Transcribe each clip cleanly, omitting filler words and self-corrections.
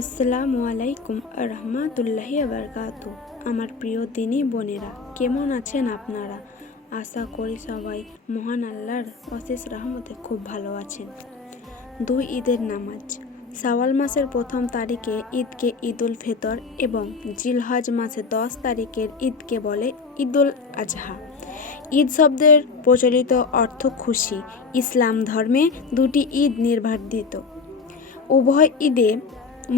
আসসালামু আলাইকুম রহমাতুল্লাহি বারাকাতু। আমার প্রিয় দিনী বোনেরা, কেমন আছেন আপনারা? আশা করি সবাই মহান আল্লাহর অশেষ রহমতে খুব ভালো আছেন। দুই ঈদের নামাজ। শাওয়াল মাসের প্রথম তারিখে ঈদকে ঈদুল ফিতর এবং জিলহজ মাসের 10 তারিখের ঈদকে বলে ঈদুল আজহা। ঈদ শব্দের প্রচলিত অর্থ খুশি। ইসলাম ধর্মে দুটি ঈদ নির্ধারিত। উভয় ঈদে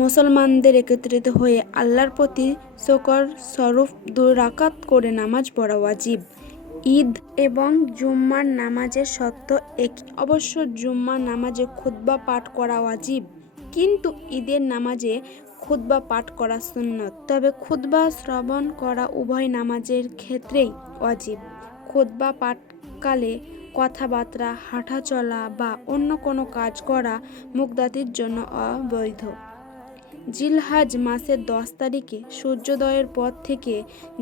মুসলমানদের একত্রিত হয়ে আল্লাহর প্রতি শুকর স্বরূপ 2 রাকাত করে নামাজ পড়া ওয়াজিব। ঈদ এবং জুম্মার নামাজের শর্ত একই। অবশ্য জুম্মার নামাজে খুতবা পাঠ করা ওয়াজিব, কিন্তু ঈদের নামাজে খুতবা পাঠ করা সুন্নত। তবে খুতবা শ্রবণ করা উভয় নামাজের ক্ষেত্রেই ওয়াজিব। খুতবা পাঠকালে কথাবার্তা, হাঁটাচলা বা অন্য কোনো কাজ করা মুক্তাদির জন্য অবৈধ। জিলহজ মাসের 10 তারিখে সূর্যোদয়ের পর থেকে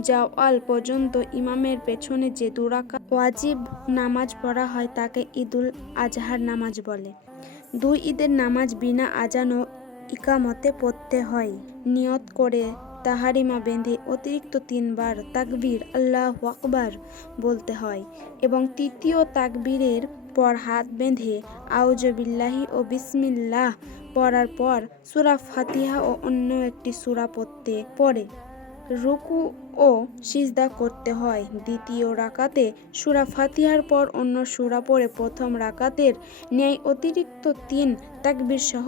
জাওয়াল পর্যন্ত ইমামের পেছনে যে 2 রাকাত ওয়াজিব নামাজ পড়া হয় তাকে ঈদুল আজহার নামাজ বলে। 2 ঈদের নামাজ বিনা আজান ও ইকামতে পড়তে হয়। নিয়ত করে তাহরিমা বেঁধে অতিরিক্ত 3 বার তাকবীর আল্লাহু আকবার বলতে হয় এবং তৃতীয় তাকবীরের পর হাত বেঁধে আউযু বিল্লাহি ও বিসমিল্লাহ পড়ার পর সূরা ফাতিহা ও অন্য একটি সূরা পড়ে রুকু ও সিজদা করতে হয়। দ্বিতীয় রাকাতে সূরা ফাতিহার পর অন্য সূরা পড়ে প্রথম রাকাতের ন্যায় অতিরিক্ত 3 তাকবীর সহ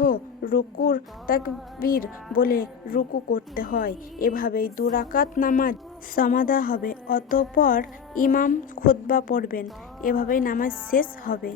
রুকুর তাকবীর বলে রুকু করতে হয়। এভাবেই 2 রাকাত নামাজ সমাধা হবে। অতঃপর ইমাম খুতবা পড়বেন। এভাবেই নামাজ শেষ হবে।